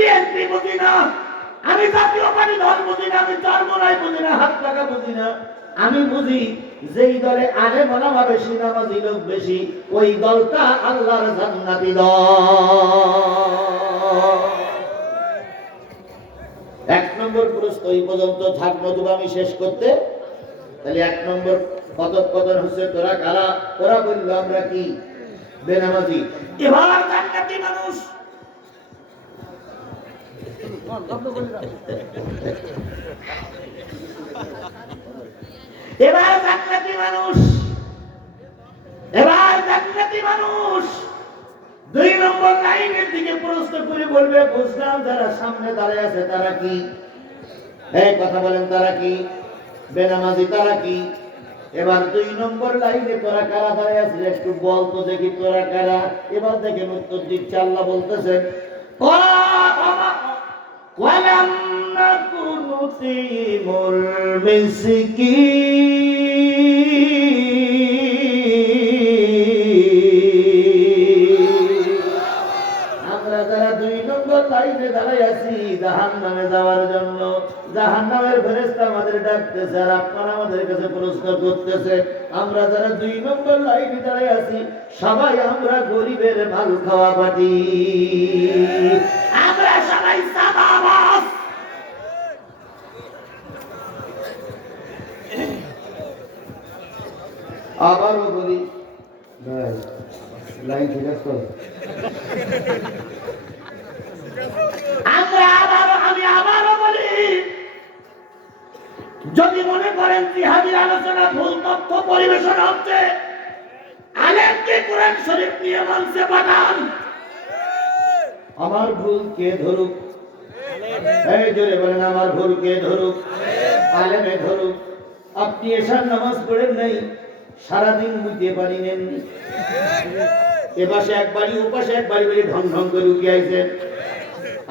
BNP বুঝি না, আমি জাতীয় পার্টি দল বুঝি না, আমি চরমোনাই বুঝি না, হাত টাকা বুঝি না। আমি বুঝি যেই দলে আলেম ওলামা বেশি, নামাজি লোক বেশি, ওই দলটা আল্লাহর জান্নাতি দল। এক নম্বর প্রশ্ন এই পর্যন্ত থাক, নতুবা আমি শেষ করতে। তাহলে এক নম্বর কথোপকথন হচ্ছে তোরা কারা? ওরা বললো আমরা কি বেনামাজি। এবার জান্নাতি মানুষ, এবার জান্নাতি মানুষ, এবার জান্নাতি মানুষ দুই নম্বর লাইনের দিকে প্রশ্ন করে বলবে, বুঝলাম যারা সামনে দাঁড়িয়ে আছে তারা কি? এই কথা বলেন, তারা কি বেনামাজি? তারা কি? এবার দুই নম্বর লাইনে তোরা কারা দাঁড়িয়ে আছে একটু বলতো দেখি, তোরা কারা? এবার দেখেন উত্তর দিচ্ছে, আল্লাহ বলতেছেন ওয়ালাম নাকুনু তিমুল মিসকিন। আমরা যারা দুই নম্বর লাইনে দাঁড়াই আছি জাহান্নামে যাওয়ার জন্য, জাহান্নামের ফেরেশতা আমাদের ডাকতেছে আর আপনারা আমাদের কাছে প্রশ্ন করতেছে, আমরা যারা দুই নম্বর লাইনে দাঁড়াই আছি সবাই আমরা গরিবের মাল খাওয়া পাটি, আমরা সবাই সাদাবাস। আবারও বলি ভাই, লাইন ঠিক আছে? আমি আবারও বলি, যদি মনে করেন জিহাদের আলোচনা ভুল তথ্য পরিবেশন হচ্ছে, আলেমকে কোরআন শরীফ নিয়ে মঞ্চে পাঠান, আমার ভুল কে ধরুক? এই জোরে বলেন, আমার ভুল কে ধরুক? আলেমে ধরুক। আপনি এশার নামাজ পড়েন নাই, সারাদিন বুঝতে পারি নেন, এপাশে একবারই ওপাশে একবারই বলে ঢং ঢং করে উঠে আইছেন।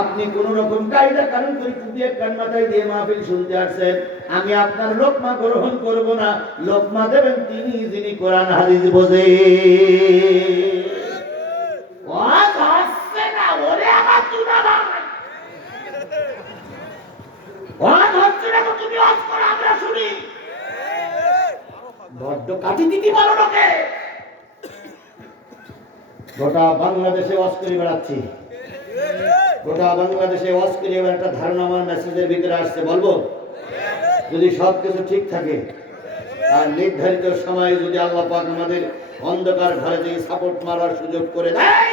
আপনি কোন রকম কায়দা কারণ করে টুপি এক কান মাথায় দিয়ে মাহফিল শুনতে আসছেন। আমি আপনার লোকমা গ্রহণ করব না, লোকমা দেবেন তিনি যিনি কোরআন হাদিস বোঝে। ওয়াজ হচ্ছে না ওরে আমার তুনা ভাই, ওয়াজ হচ্ছে না তো তুমি ওয়াজ করো, আমরা শুনি। বড্ড কাটি দিদি বলো লোকে, গোটা বাংলাদেশে ওয়াজ করে বেড়াচ্ছি, গোটা বাংলাদেশে ওয়াজ করে এবার একটা ধারণা আমার মেসেজের ভিতরে আসছে, বলবো? যদি সব কিছু ঠিক থাকে আর নির্ধারিত সময়ে যদি আল্লাহ পাক আমাদের অন্ধকার ঘরে থেকে সাপোর্ট মারার সুযোগ করে দেয়,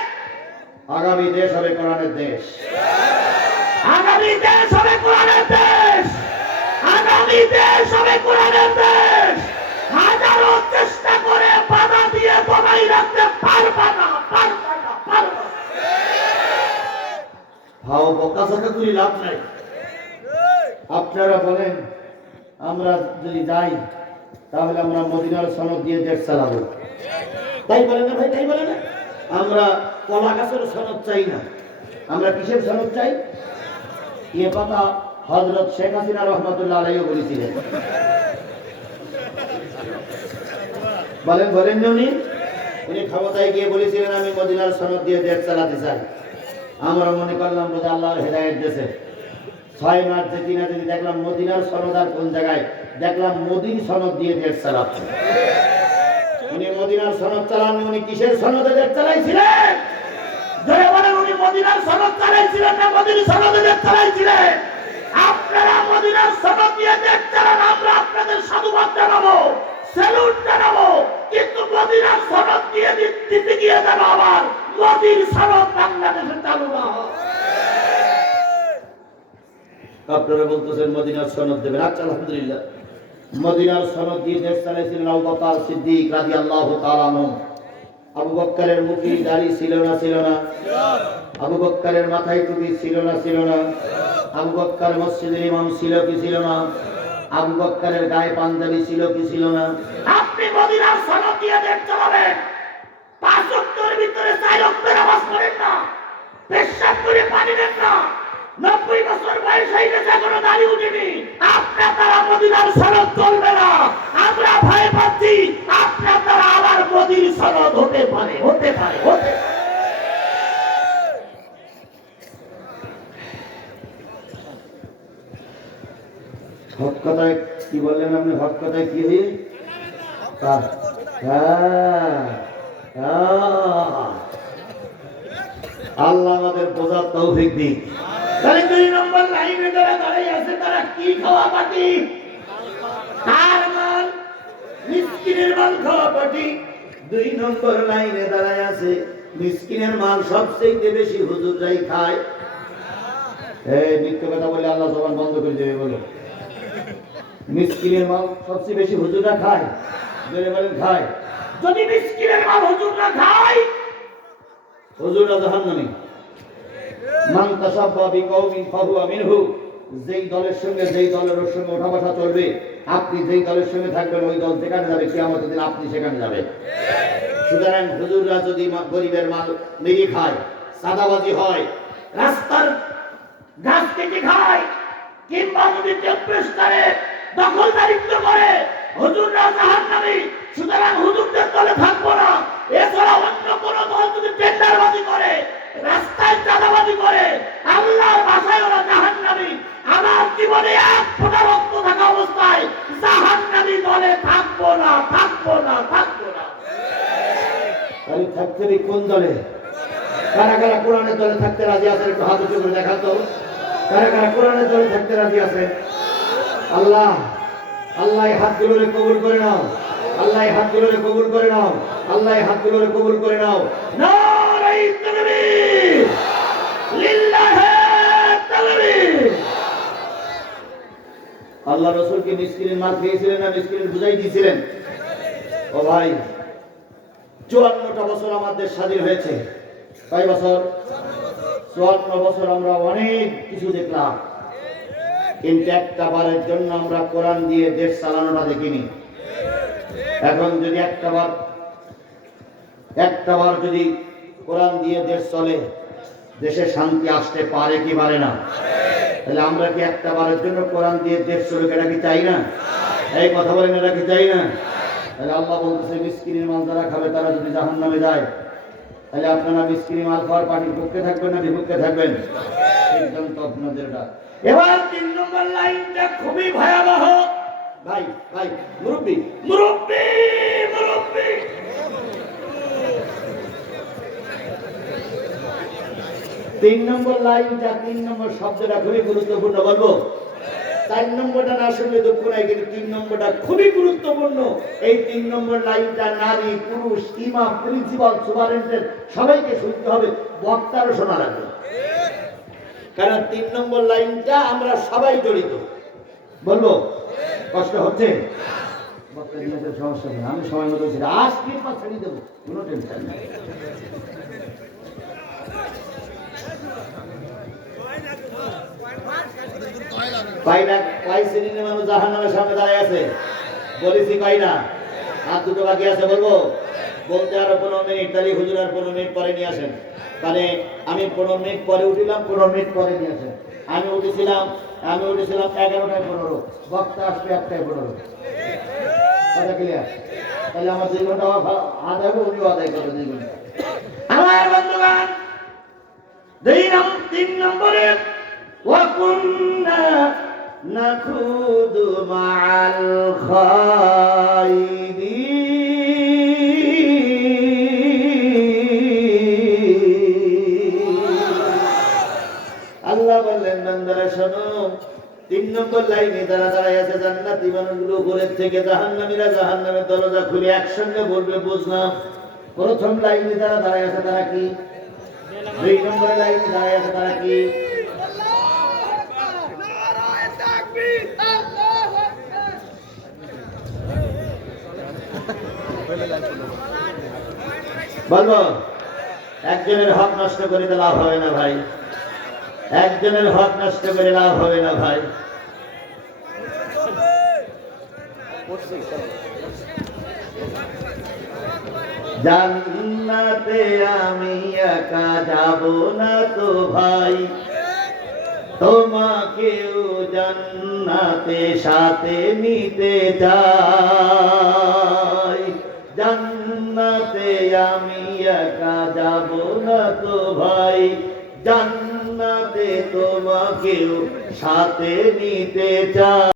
আগামী দেশ হবে কোরআনের দেশ, আগামী দেশ হবে কোরআনের দেশ, আগামী দেশ হবে কোরআনের দেশ। হাজারো চেষ্টা করে বাধা দিয়ে বনাই রাখতে পারবা না, পারবা না, পারবা না। ভাও বকাঝকা করে লাভ নাই। আপনারা বলেন আমরা যদি যাই তাহলে আমরা মদিনার সনদ দিয়ে দেশ চালাবো, তাই বলে না ভাই? তাই বলে না? আমরা কলা গাছের সনদ চাই না, আমরা কিসের সনদ চাই? এ কথা হযরত শেখ হাসিনা রহমাতুল্লাহ আলাইহি বলেছিলেন। বলেন বলেন উনি ক্ষমতায় গিয়ে বলেছিলেন আমি মদিনার সনদ দিয়ে দেশ চালাতে চাই। আমরা মনে করলাম বোধ আল্লাহর হেদায়েত দেশে 6 মার্চ দিন দেখলাম মদিনার সনদ আর কোন জায়গায়, দেখলাম মোদির সনদ দিয়ে দেশ চালাচ্ছে। উনি মদিনার সনদ চালাননি, উনি কিসের সনদে দেশ চালাইছিলেন? যারা বলেন উনি মদিনার সনদ চালাইছিলেন না মোদির সনদে দেশ চালাইছিলেন? আপনারা মদিনার সনদ দিয়ে দেশ চালান, আমরা আপনাদের সাধুবাদ জানাবো, স্যালুট জানাবো, কিন্তু মদিনার সনদ দিয়ে দিতে গিয়ে যেন আবার মোদির সনদ বাংলাদেশে চালু না হয়। আপনারা বলতেছেন মদিনার সনদ দেবেন, আচ্ছা আলহামদুলিল্লাহ। মদিনার সনদ দিয়ে দেশ চালাইছিলেন আবু বকর সিদ্দিক রাদিয়াল্লাহু তাআলা আনহু। আবু বকরের মুখে দাড়ি ছিল না? ছিল না? আবু বকরের মাথায় টুপি ছিল না? ছিল না? আবু বকর মসজিদের ইমাম ছিল কি ছিল না? আবু বকরের গায়ে পাঞ্জাবি ছিল কি ছিল না? আপনি মদিনার সনদ দিয়ে দেশ চালাবেন, 5 ওয়াক্তের ভিতরে 4 ওয়াক্তের নামাজ পড়েন না, পেশাব করে পানি দেন না, 90 বছর বয়স হয়ে গেছে এখনো দাড়ি উঠেনি, আপনার দ্বারা মদিনার সনদ চলবে না। আমরা ভয় পাচ্ছি আপনার দ্বারা আবার মোদির সনদ হতে পারে, হতে পারে, হতে পারে। হক কথায় কি বললেন আপনি? হক কথায় কি হয়ে আল্লাহ আমাদের বোঝার তৌফিক দিন। তাহলে 2 নম্বর লাইনে যারা দাঁড়িয়ে আছে তারা কি খাওয়া পার্টি? কার মাল? মিসকিনের মাল খাওয়া পার্টি। 2 নম্বর লাইনে দাঁড়ায় আছে মিসকিনের মাল সবচেয়ে বেশি হুজুররাই খায়। এই মিথ্যা কথা বলে আল্লাহ জবান বন্ধ করে দেবে বলো। মিসকিনের মাল সবচেয়ে বেশি হুজুররা খায়, জোরে বলেন খায়। যদি মিসকিনের মাল হুজুররা খায়, হুজুররা জাহান্নামী। মান তাসাব্বা বিকওমিন ফাহুয়া মিনহু। যেই দলের সঙ্গে যেই দলের সঙ্গে ওঠা বসা চলবে, আপনি যেই দলের সঙ্গে থাকবেন ওই দল যেখানে যাবে কিয়ামতের দিন আপনি সেখানে যাবেন। সুতরাং হুজুররা যদি গরিবের মাল মেরে খায়, সাদাবাজি হয়, রাস্তার গাছ কেটে খায়, কিংবা যদি টেম্পেস্টারে দখলদারিত্ব করে, হুজুররা জাহান্নামী। সুতরাং হুজুরদের দলে থাকবো না। এছাড়া অন্য কোন দল যদি টেন্ডারবাজি করে, রাস্তায় চাঁদাবাজি করে, আল্লাহর ভাষায় ওরা জাহান্নামী। আমার জীবনে এক ফোঁটা রক্ত থাকা অবস্থায় জাহান্নামী দলে থাকবো না, থাকবো না, থাকবো না। তাহলে থাকতে হবে কোন দলে? কারা কারা কোরআনের দলে থাকতে রাজি আছেন? একটু হাত উঁচু করে দেখান তো। কারা কারা কোরআনের দলে থাকতে রাজি আছেন? আল্লাহ আল্লাহ হাতগুলোরে কবুল করে নাও। আল্লাহ হাতগুলোরে কবুল করে নাও। আল্লাহ হাতগুলোরে কবুল করে নাও। নারে তাকবীর, লিল্লাহি তাকবীর। আল্লাহ রাসূলকে মিসকিনের মাল খেয়েছিলেন না মিসকিনের বুঝাই দিয়েছিলেন? ও ভাই, 54টা বছর আমাদের স্বাধীন হয়েছে। কয় বছর? 54 বছর আমরা অনেক কিছু দেখলাম, কিন্তু একটা বারের জন্য আমরা কোরআন দিয়ে দেশ চালানোটা দেখিনি। এখন যদি একটা বার যদি কোরআন দিয়ে দেশ চলে, দেশে শান্তি আসতে পারে কি পারে না? তাহলে আমরা কি একটা বারের জন্য কোরআন দিয়ে দেশ চলুক এটা কি চাই না? এই কথা বলেন, এটা কি চাই না? তাহলে আল্লাহ বলতেছে মিসকিনের মাল যারা খাবে তারা যদি জাহান্নামে যায়, তাহলে আপনারা মিসকিনের মাল খাওয়ার পার্টির পক্ষে থাকবেন না বিপক্ষে থাকবেন? সিদ্ধান্ত আপনাদের। এবার 3 নম্বর লাইনটা খুবই ভয়াবহ। ভাই ভাই, মুরব্বি মুরব্বি মুরব্বি, 3 নম্বর লাইনটা, 3 নম্বর শব্দটা খুবই গুরুত্বপূর্ণ। বলবো 4 নম্বরটা না শুনলে দুঃখ নাই, কিন্তু 3 নম্বরটা খুবই গুরুত্বপূর্ণ। এই 3 নম্বর লাইনটা নারী, পুরুষ, ইমাম, প্রিন্সিপাল, সুপারিনটেন্ডেন্ট সবাইকে শুনতে হবে, বক্তারও শোনা লাগবে। কারণ 3 নম্বর লাইনটা আমরা সবাই জড়িত। বলবো কষ্ট হচ্ছে? সমস্যা নেই, আমি সময় মতো ছেড়ে দেবো, কোনো টেনশন নেই। কয় শ্রেণীর মানুষ জাহান্নামের সামনে দাঁড়ায় আছে? বলেছি কয়টা? আর 2টো বাকি আছে। বলবো? বলতে আরো 15 মিনিট। তাহলে হুজুর আর 15 মিনিট পরে নিয়ে আসেন। তাহলে আমি 15 মিনিট পরে উঠিলাম, 15 মিনিট পরে নিয়ে আসেন। আমি উঠেছিলাম 11টায় 15, বক্তা আসবে 1টায় 15। কথা ক্লিয়ার? তাহলে আমার 2 ঘন্টা আদায় হবে, উনিও আদায় করবে 2 ঘন্টা। আমার বন্ধুগণ, 3 নম্বরে ওয়াকুন্না নাখুদু মাআল খাইদিন। আল্লাহ বললেন বান্দারা শোনো, 3 নম্বর লাইনে যারা দাঁড়ায় আছে জান্নাতি মানুষগুলো উপরের থেকে জাহান্নামীরা জাহান্নামের দরজা খুলে একসঙ্গে বলবে বুঝলাম। প্রথম লাইনে যারা দাঁড়ায় আছে তারা কি? 2 নম্বর লাইনে দাঁড়ায় আছে তারা কি? বলবো একজনের হক নষ্ট করে লাভ হবে না ভাই, একজনের হক নষ্ট করে লাভ হবে না ভাই। জান্নাতে আমি একা যাব না তো ভাই, তোমাকেও জান্নাতে সাথে নিতে চাই। জান্নাতে আমি একা যাব না তো ভাই, জান্নাতে তোমাকেও সাথে নিতে চাই।